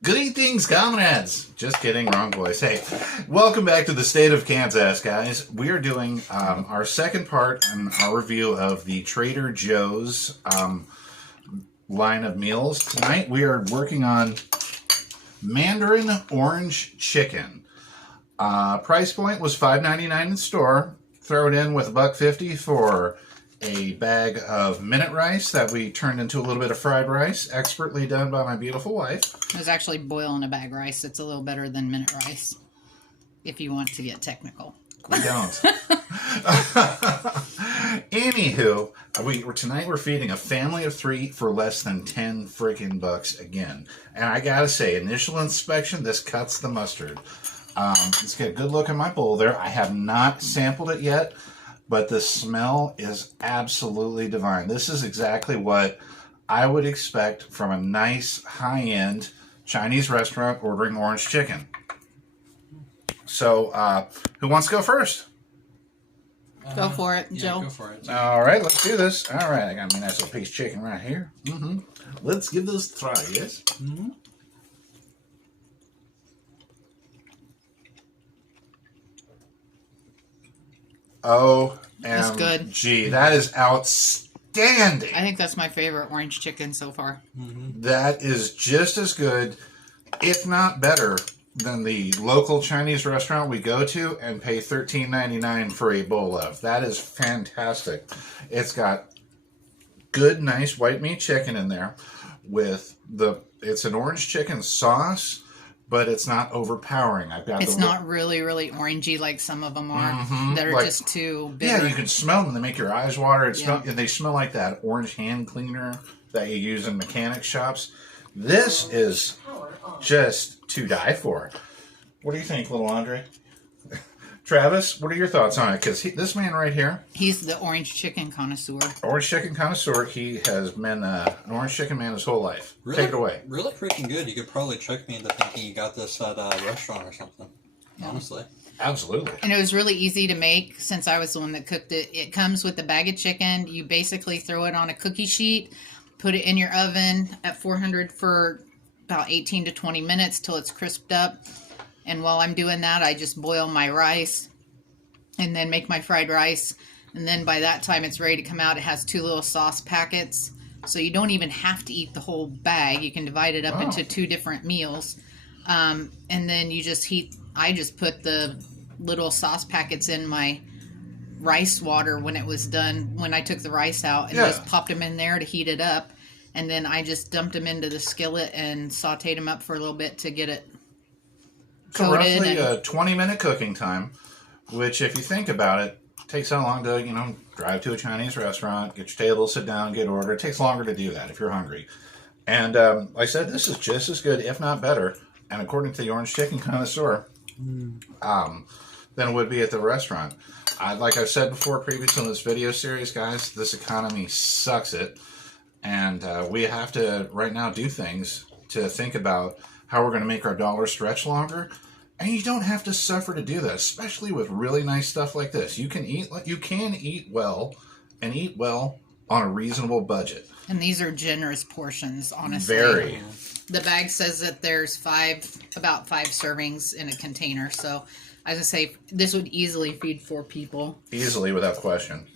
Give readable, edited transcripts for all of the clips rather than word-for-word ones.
Greetings, comrades! Just kidding, wrong voice. Hey, welcome back to the state of Kansas, guys. We are doing our second part in our review of the Trader Joe's line of meals. Tonight we are working on Mandarin Orange Chicken. Price point was $5.99 in store. Throw it in with $1.50 for a bag of minute rice that we turned into a little bit of fried rice, expertly done by my beautiful wife. I was actually boiling a bag of rice. It's a little better than minute rice, if you want to get technical. We don't. Anywho, tonight we're feeding a family of 3 for less than 10 freaking bucks again. And I gotta say, initial inspection, this cuts the mustard. Let's get a good look at my bowl there. I have not sampled it yet, but the smell is absolutely divine. This is exactly what I would expect from a nice, high-end Chinese restaurant ordering orange chicken. So, who wants to go first? Go for it, yeah, Joe. Go for it. All right, let's do this. All right, I got my nice little piece of chicken right here. Let's give this a try, yes? That's good. OMG, that is outstanding. I think that's my favorite orange chicken so far. That is just as good, if not better, than the local Chinese restaurant we go to and pay $13.99 for a bowl of. That is fantastic. It's got good, nice white meat chicken in there with it's an orange chicken sauce, but it's not overpowering. It's not really orangey like some of them are that are just too bitter. Yeah, you can smell them. They make your eyes water. They smell like that orange hand cleaner that you use in mechanic shops. This is just to die for. What do you think, little Andre? Travis, what are your thoughts on it? Because this man right here, he's the orange chicken connoisseur. Orange chicken connoisseur. He has been an orange chicken man his whole life. Really, take it away. Really freaking good. You could probably trick me into thinking you got this at a restaurant or something. Honestly. Absolutely. And it was really easy to make since I was the one that cooked it. It comes with a bag of chicken. You basically throw it on a cookie sheet, put it in your oven at 400 for about 18 to 20 minutes till it's crisped up. And while I'm doing that, I just boil my rice and then make my fried rice. And then by that time it's ready to come out. It has 2 little sauce packets. So you don't even have to eat the whole bag. You can divide it up into 2 different meals. And then you just I just put the little sauce packets in my rice water when it was done, when I took the rice out, and just popped them in there to heat it up. And then I just dumped them into the skillet and sauteed them up for a little bit to get it so roughly a 20-minute cooking time, which if you think about it, takes how long to, drive to a Chinese restaurant, get your table, sit down, get order. It takes longer to do that if you're hungry. And like I said, this is just as good, if not better, and according to the orange chicken connoisseur, than it would be at the restaurant. Like I've said before previously in this video series, guys, this economy sucks it. And we have to, right now, do things to think about how we're going to make our dollar stretch longer. And you don't have to suffer to do that, especially with really nice stuff like this. You can eat well, and eat well on a reasonable budget. And these are generous portions, honestly. Very. The bag says that there's about 5 servings in a container. So I was going to say, this would easily feed 4 people. Easily, without question.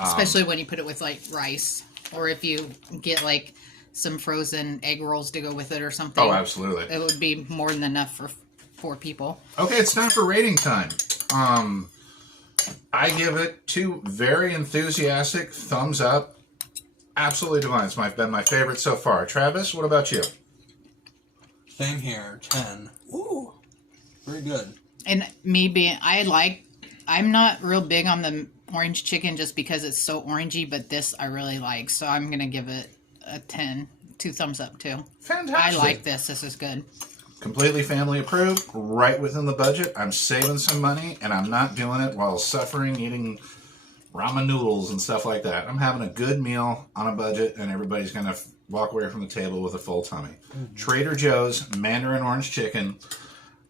Especially when you put it with, like, rice. Or if you get, like, some frozen egg rolls to go with it or something. Oh, absolutely. It would be more than enough for 4 people. Okay, it's time for rating time. I give it 2 very enthusiastic thumbs up. Absolutely divine. It's been my favorite so far. Travis, what about you? Same here. 10. Ooh. Very good. And I'm not real big on the orange chicken just because it's so orangey, but this I really like. So I'm going to give it a 10. 2 thumbs up, too. Fantastic. I like this. This is good. Completely family approved, right within the budget. I'm saving some money, and I'm not doing it while suffering eating ramen noodles and stuff like that. I'm having a good meal on a budget, and everybody's going to walk away from the table with a full tummy. Trader Joe's Mandarin Orange Chicken.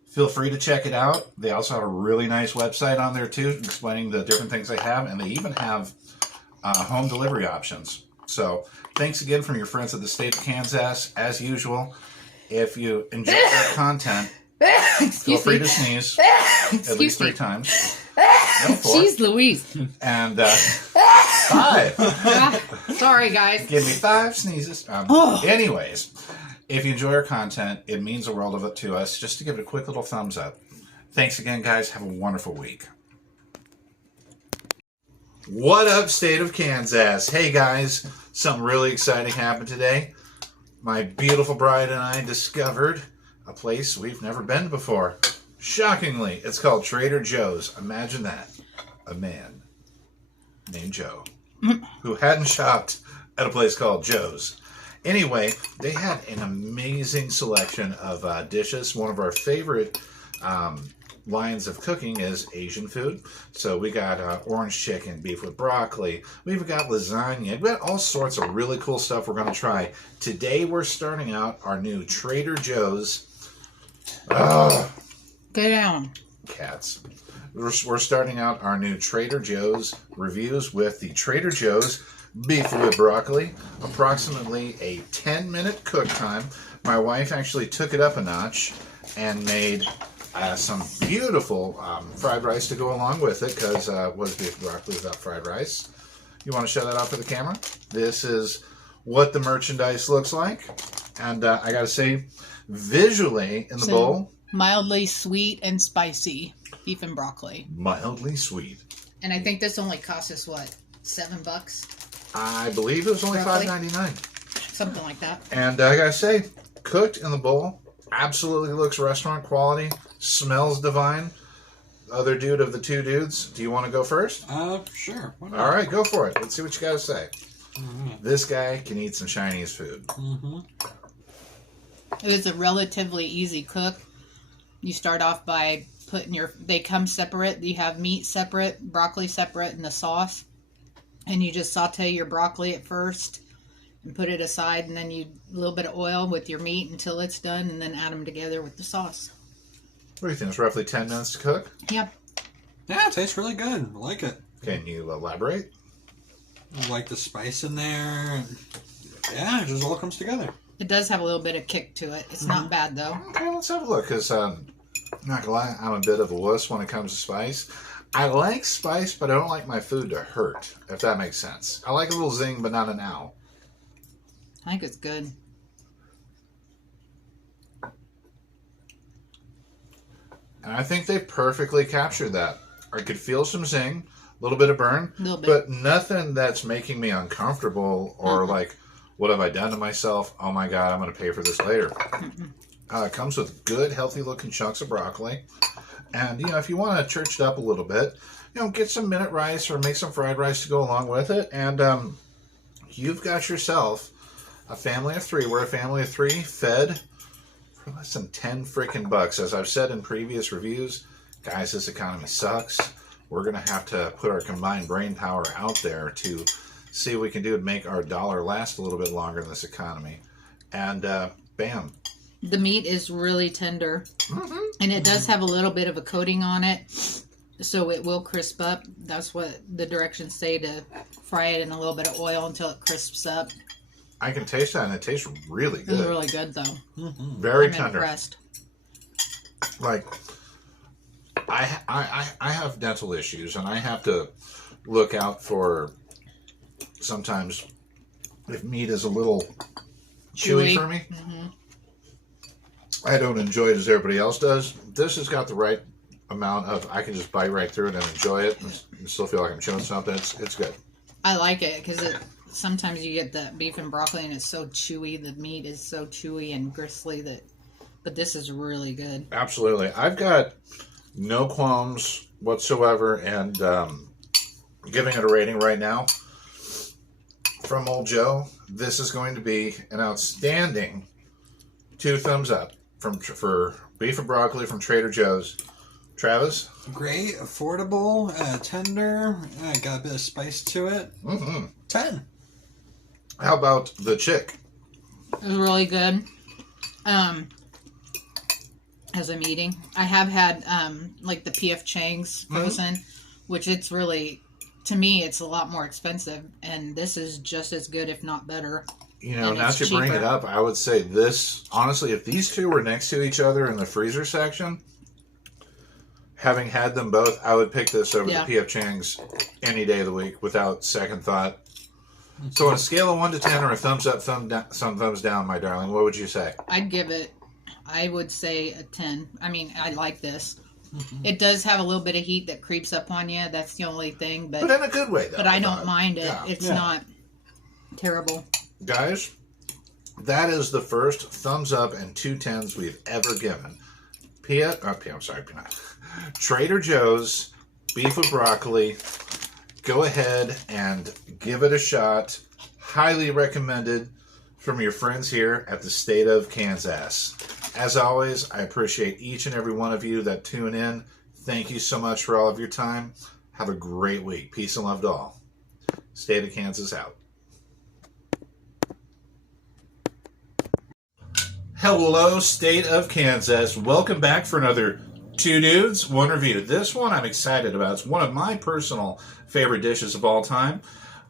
Feel free to check it out. They also have a really nice website on there, too, explaining the different things they have, and they even have home delivery options. So thanks again from your friends at the state of Kansas, as usual. If you enjoy our content, feel free to sneeze at least 3 times. No, 4. Jeez Louise. And 5. Sorry, guys. Give me 5 sneezes. Anyways, if you enjoy our content, it means the world of it to us. Just to give it a quick little thumbs up. Thanks again, guys. Have a wonderful week. What up, state of Kansas? Hey, guys. Something really exciting happened today. My beautiful bride and I discovered a place we've never been before. Shockingly, it's called Trader Joe's. Imagine that. A man named Joe who hadn't shopped at a place called Joe's. Anyway, they had an amazing selection of dishes. One of our favorite lines of cooking is Asian food. So we got orange chicken, beef with broccoli. We've got lasagna. We've got all sorts of really cool stuff we're going to try. Today we're starting out our new Trader Joe's. Go down. Cats. We're starting out our new Trader Joe's reviews with the Trader Joe's beef with broccoli. Approximately a 10-minute cook time. My wife actually took it up a notch and made some beautiful fried rice to go along with it, because was beef broccoli without fried rice. You want to show that off for the camera? This is what the merchandise looks like. And I got to say, visually in the bowl, mildly sweet and spicy beef and broccoli. Mildly sweet. And I think this only cost us, what, $7? I believe it was only $5.99. Something like that. And I got to say, cooked in the bowl, absolutely looks restaurant quality. Smells divine. Other dude of the 2 dudes, do you want to go first? Sure. All right, go for it. Let's see what you got to say. This guy can eat some Chinese food. It was a relatively easy cook. You start off by putting they come separate. You have meat separate, broccoli separate, and the sauce. And you just saute your broccoli at first and put it aside, and then a little bit of oil with your meat until it's done, and then add them together with the sauce. What do you think? It's roughly 10 minutes to cook? Yep. Yeah, it tastes really good. I like it. Can you elaborate? I like the spice in there. Yeah, it just all comes together. It does have a little bit of kick to it. It's not bad, though. Okay, let's have a look, because not gonna lie, I'm a bit of a wuss when it comes to spice. I like spice, but I don't like my food to hurt, if that makes sense. I like a little zing, but not an ow. I think it's good. And I think they perfectly captured that. I could feel some zing, a little bit of burn, Little bit. but nothing that's making me uncomfortable or like, what have I done to myself? Oh my God, I'm going to pay for this later. It comes with good, healthy-looking chunks of broccoli. And, if you want to church it up a little bit, get some minute rice or make some fried rice to go along with it. And you've got yourself a family of 3. We're a family of 3 fed for less than 10 freaking bucks. As I've said in previous reviews, guys, this economy sucks. We're going to have to put our combined brain power out there to see what we can do to make our dollar last a little bit longer in this economy. And bam. The meat is really tender, and it does have a little bit of a coating on it, so it will crisp up. That's what the directions say, to fry it in a little bit of oil until it crisps up. I can taste that, and it tastes really good. It's really good, though. Very I'm tender. impressed. Like, I have dental issues, and I have to look out for sometimes if meat is a little chewy for me. I don't enjoy it as everybody else does. This has got the right amount of, I can just bite right through it and enjoy it and still feel like I'm chewing something. It's good. I like it because sometimes you get the beef and broccoli and it's so chewy. The meat is so chewy and gristly but this is really good. Absolutely. I've got no qualms whatsoever, and giving it a rating right now from Old Joe, this is going to be an outstanding 2 thumbs up for beef and broccoli from Trader Joe's. Travis? Great, affordable, tender, got a bit of spice to it. 10. How about the chick? It was really good. As I'm eating, I have had like the P.F. Chang's frozen, which it's really, to me, it's a lot more expensive, and this is just as good, if not better. You know, And now it's that you bring it cheaper. up, I would say this, honestly, if these two were next to each other in the freezer section, having had them both, I would pick this over Yeah. the P.F. Chang's any day of the week without second thought. So on a scale of 1 to 10 or a thumbs up, thumbs down, my darling, what would you say? I would say a 10. I mean, I like this. It does have a little bit of heat that creeps up on you. That's the only thing. But in a good way, though. But I don't mind it. Yeah. It's not terrible. Guys, that is the first thumbs up and 2 10s we've ever given. Trader Joe's beef with broccoli. Go ahead and give it a shot. Highly recommended from your friends here at the state of Kansas. As always, I appreciate each and every one of you that tune in. Thank you so much for all of your time. Have a great week. Peace and love to all. State of Kansas out. Hello, State of Kansas. Welcome back for another Two Dudes, One Review. This one I'm excited about. It's one of my personal favorite dishes of all time.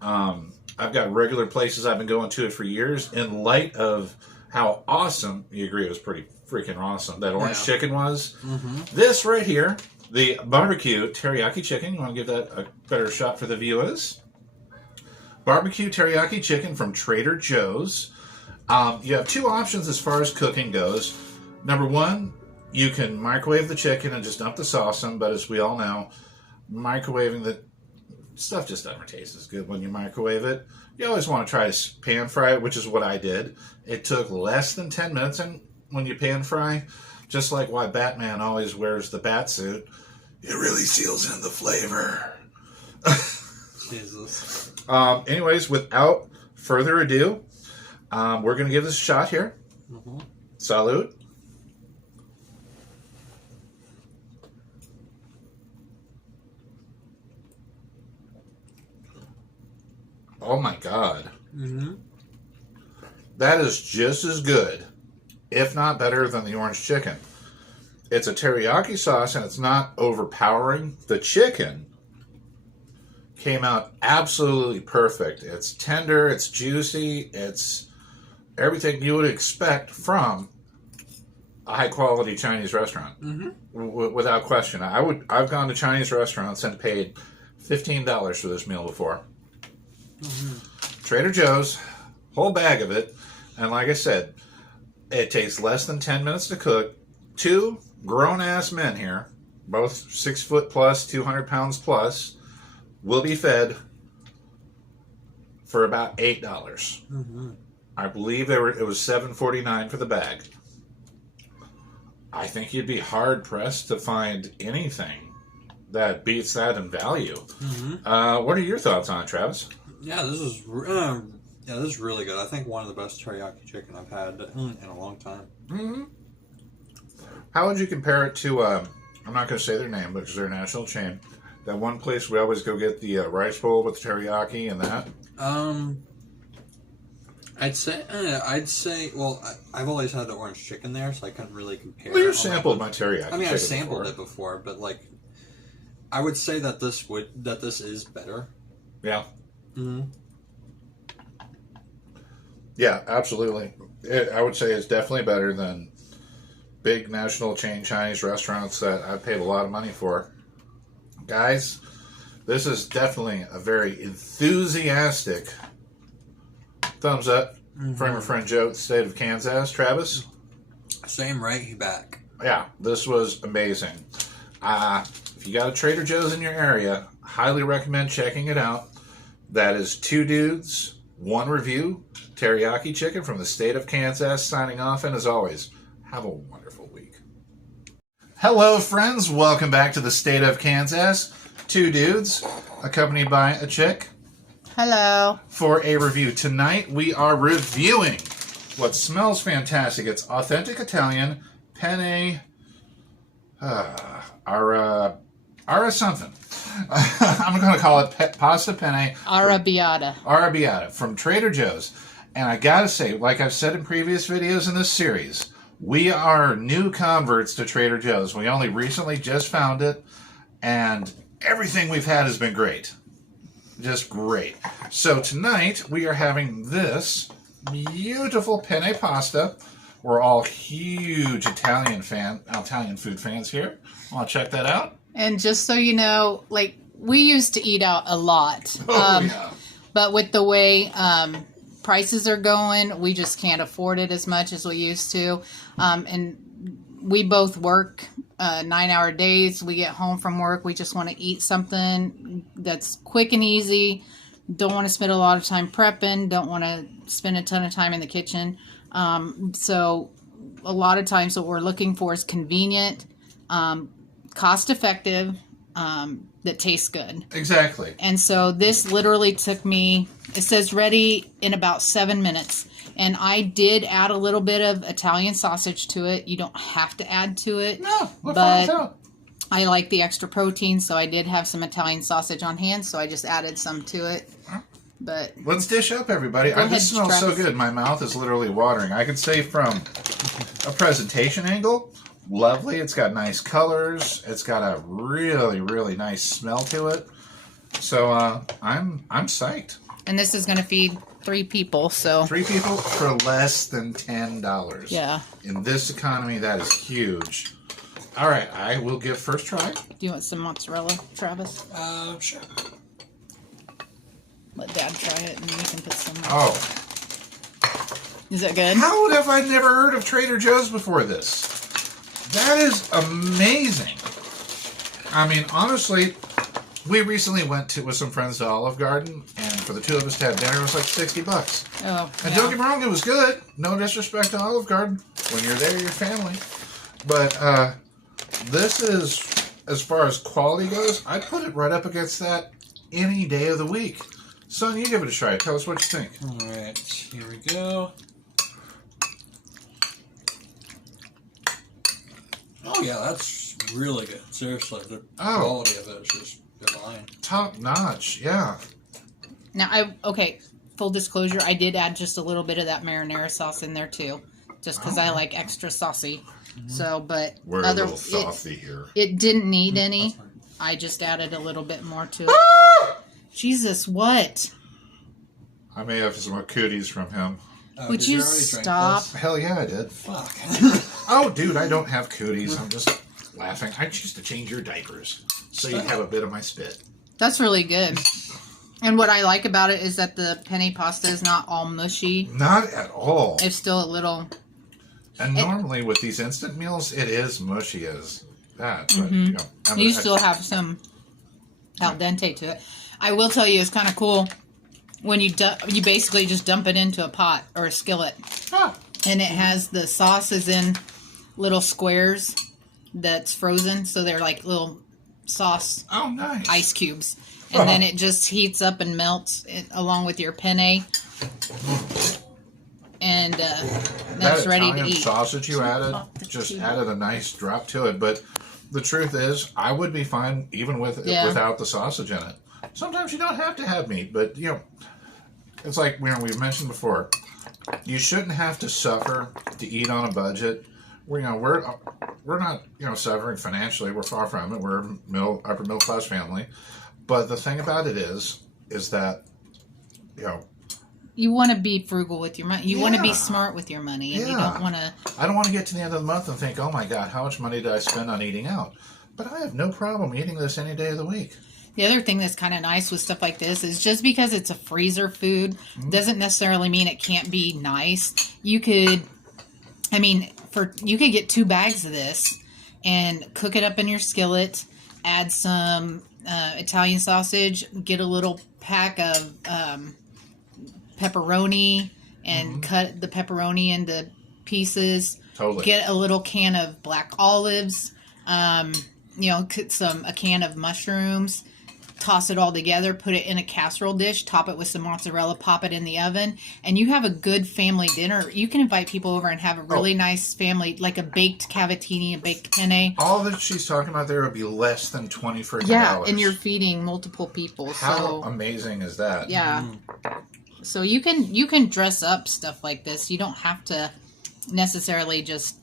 I've got regular places I've been going to it for years. In light of how awesome, you agree it was pretty freaking awesome, that orange chicken was. This right here, the barbecue teriyaki chicken. You want to give that a better shot for the viewers? Barbecue teriyaki chicken from Trader Joe's. You have 2 options as far as cooking goes. Number 1, you can microwave the chicken and just dump the sauce in, but as we all know, microwaving the stuff just doesn't taste as good when you microwave it. You always want to try to pan fry it, which is what I did. It took less than 10 minutes and when you pan fry, just like why Batman always wears the bat suit. It really seals in the flavor. Jesus. Anyways, without further ado, we're going to give this a shot here. Salud. Oh my God. That is just as good, if not better, than the orange chicken. It's a teriyaki sauce and it's not overpowering. The chicken came out absolutely perfect. It's tender, it's juicy, it's everything you would expect from a high-quality Chinese restaurant. Without question. I've gone to Chinese restaurants and paid $15 for this meal before. Trader Joe's, whole bag of it, and like I said, it takes less than 10 minutes to cook. 2 grown-ass men here, both 6 foot plus, 200 pounds plus, will be fed for about $8. I believe it was $7.49 for the bag. I think you'd be hard-pressed to find anything that beats that in value. What are your thoughts on it, Travis? Yeah, this is really good. I think one of the best teriyaki chicken I've had in a long time. How would you compare it to, I'm not going to say their name because they're a national chain, that one place we always go get the rice bowl with the teriyaki and that? I'd say, well, I've always had the orange chicken there, so I couldn't really compare. Well, you sampled my teriyaki. I mean, I sampled it before, but like, I would say that this is better. Yeah. Yeah, absolutely. I would say it's definitely better than big national chain Chinese restaurants that I paid a lot of money for. Guys, this is definitely a very enthusiastic thumbs up from our friend Joe at the state of Kansas. Travis? Same right back. Yeah, this was amazing. If you got a Trader Joe's in your area, highly recommend checking it out. That is Two Dudes, One Review, teriyaki chicken from the state of Kansas, signing off, and as always, have a wonderful week. Hello, friends. Welcome back to the state of Kansas. Two Dudes, accompanied by a chick. Hello. For a review. Tonight, we are reviewing what smells fantastic. It's authentic Italian penne, ara something. I'm going to call it pasta penne arrabbiata from Trader Joe's. And I gotta say, like I've said in previous videos in this series, we are new converts to Trader Joe's. We only recently just found it, and everything we've had has been great. Just great. So tonight, we are having this beautiful penne pasta. We're all huge Italian food fans here. Want to check that out? And just so you know, like, we used to eat out a lot. Yeah. But with the way prices are going, we just can't afford it as much as we used to. And we both work 9-hour days. We get home from work. We just want to eat something that's quick and easy. Don't want to spend a lot of time prepping. Don't want to spend a ton of time in the kitchen. So a lot of times what we're looking for is convenient, cost effective, that tastes good. Exactly. And so this literally took me, it says ready in about 7 minutes. And I did add a little bit of Italian sausage to it. You don't have to add to it. No, but I like the extra protein, so I did have some Italian sausage on hand, so I just added some to it. But let's dish up, everybody. This smells so good. My mouth is literally watering. I could say from a presentation angle, lovely. It's got nice colors. It's got a really, really nice smell to it. So I'm psyched. And this is going to feed 3 people. So 3 people for less than $10. Yeah. In this economy, that is huge. All right, I will give first try. Do you want some mozzarella, Travis? Sure. Let Dad try it, and you can put some. Oh. Is that good? How have I never heard of Trader Joe's before this? That is amazing. I mean, honestly, we recently went with some friends to Olive Garden, and for the 2 of us to have dinner, it was like $60. Oh, And don't get me wrong, it was good. No disrespect to Olive Garden. When you're there, you're family. But this is, as far as quality goes, I'd put it right up against that any day of the week. Son, you give it a try. Tell us what you think. All right, here we go. Oh yeah, that's really good. Seriously, the quality of it is just divine. Top notch, yeah. Now, full disclosure, I did add just a little bit of that marinara sauce in there too, just because I like extra saucy. Mm-hmm. So, but we're a little saucy here. It didn't need any. I just added a little bit more to it. Jesus, what? I may have some cooties from him. Would you stop? Hell yeah, I did. Fuck. Oh, dude, I don't have cooties. I'm just laughing. I choose to change your diapers so you have a bit of my spit. That's really good. And what I like about it is that the penne pasta is not all mushy. Not at all. It's still a little... And normally with these instant meals, it is mushy as that. But, mm-hmm. You still have some al dente to it. I will tell you, it's kind of cool when you basically just dump it into a pot or a skillet. Ah. And it has the sauces in little squares that's frozen. So they're like little sauce nice. ice cubes. And then it just heats up and melts along with your penne. And that's ready to eat. Sausage you added just added a nice drop to it. But the truth is, I would be fine even without the sausage in it. Sometimes you don't have to have meat, but it's like we've mentioned before. You shouldn't have to suffer to eat on a budget. We're not suffering financially. We're far from it. We're upper middle class family. But the thing about it is that you want to be frugal with your money. You want to be smart with your money, and you don't want to. I don't want to get to the end of the month and think, oh my God, how much money did I spend on eating out? But I have no problem eating this any day of the week. The other thing that's kind of nice with stuff like this is just because it's a freezer food doesn't necessarily mean it can't be nice. You could get 2 bags of this and cook it up in your skillet, add some Italian sausage, get a little pack of pepperoni and cut the pepperoni into pieces. Totally. Get a little can of black olives, a can of mushrooms. Toss it all together, put it in a casserole dish, top it with some mozzarella, pop it in the oven, and you have a good family dinner. You can invite people over and have a really nice family, like a baked cavatelli, a baked penne. All that she's talking about there would be less than $20 for $10. Yeah, and you're feeding multiple people. How amazing is that? Yeah. So you can dress up stuff like this. You don't have to necessarily just...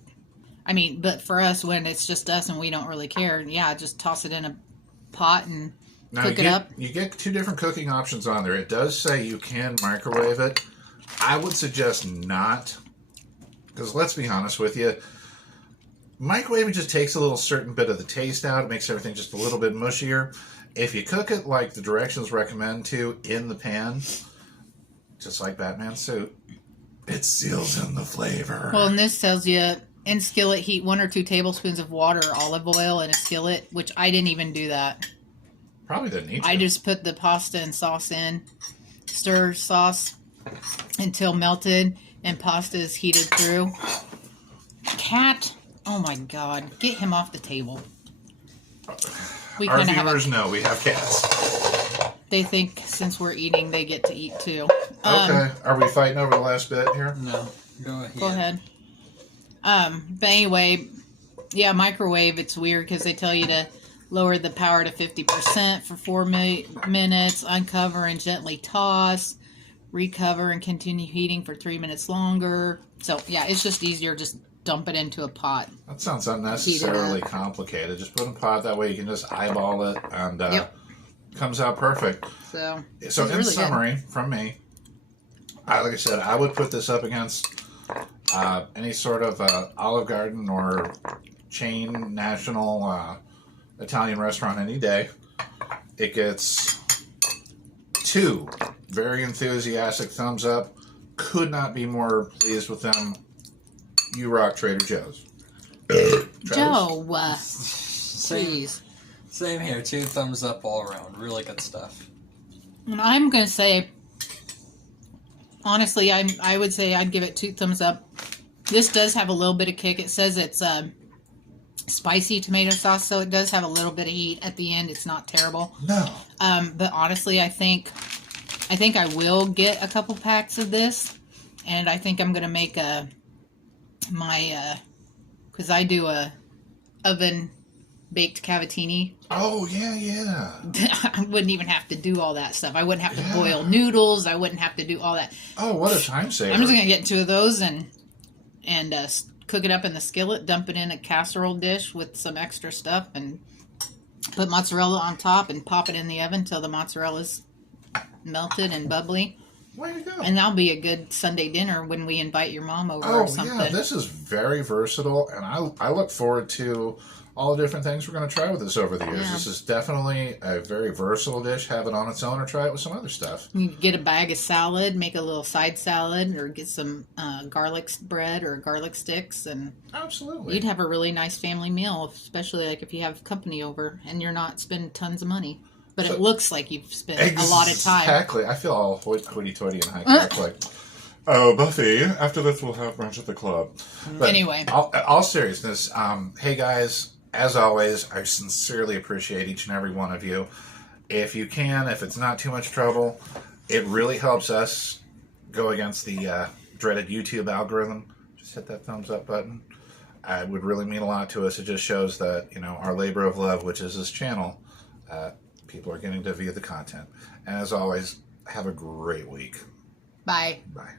but for us, when it's just us and we don't really care, just toss it in a pot and... Now, cook it up. You get 2 different cooking options on there. It does say you can microwave it. I would suggest not, because let's be honest with you, microwaving just takes a little certain bit of the taste out. It makes everything just a little bit mushier. If you cook it like the directions recommend to in the pan, just like Batman's suit, it seals in the flavor. Well, and this tells you in skillet heat 1 or 2 tablespoons of water or olive oil in a skillet, which I didn't even do that. Probably didn't need to. I just put the pasta and sauce in, stir sauce until melted and pasta is heated through. Cat, oh my God, get him off the table. Our viewers know we have cats. They think since we're eating, they get to eat too. Okay, are we fighting over the last bit here? No, go ahead. Go ahead. But anyway, yeah, microwave, it's weird because they tell you to lower the power to 50% for 4 minutes, uncover and gently toss, recover and continue heating for 3 minutes longer. So, yeah, it's just easier. Just dump it into a pot. That sounds unnecessarily complicated. Just put it in a pot. That way you can just eyeball it and comes out perfect. So in really summary, from me, like I said, I would put this up against any sort of Olive Garden or chain national Italian restaurant any day. It gets 2 very enthusiastic thumbs up. Could not be more pleased with them. You rock, Trader Joe's. Joe, please. Same here. 2 thumbs up all around. Really good stuff. And I'm going to say, honestly, I would say I'd give it 2 thumbs up. This does have a little bit of kick. It says it's spicy tomato sauce, so it does have a little bit of heat at the end. It's not terrible. No. But honestly, I think I will get a couple packs of this, and I think I'm going to make because I do a oven baked cavatelli. Oh, yeah. I wouldn't even have to do all that stuff. I wouldn't have to boil noodles. I wouldn't have to do all that. Oh, what a time saver. I'm just going to get 2 of those and cook it up in the skillet, dump it in a casserole dish with some extra stuff, and put mozzarella on top and pop it in the oven until the mozzarella's melted and bubbly. Way to go. And that'll be a good Sunday dinner when we invite your mom over or something. Yeah, this is very versatile, and I look forward to all the different things we're going to try with this over the years. Yeah. This is definitely a very versatile dish. Have it on its own or try it with some other stuff. You can get a bag of salad, make a little side salad, or get some garlic bread or garlic sticks, and Absolutely. you'd have a really nice family meal, especially like if you have company over and you're not spending tons of money. But it looks like you've spent a lot of time. Exactly. I feel all hoity-toity and high-tech like, oh, Buffy, after this we'll have brunch at the club. But anyway. All seriousness, hey guys, as always, I sincerely appreciate each and every one of you. If you can, if it's not too much trouble, it really helps us go against the dreaded YouTube algorithm. Just hit that thumbs up button. It would really mean a lot to us. It just shows that, our labor of love, which is this channel, people are getting to view the content. And as always, have a great week. Bye. Bye.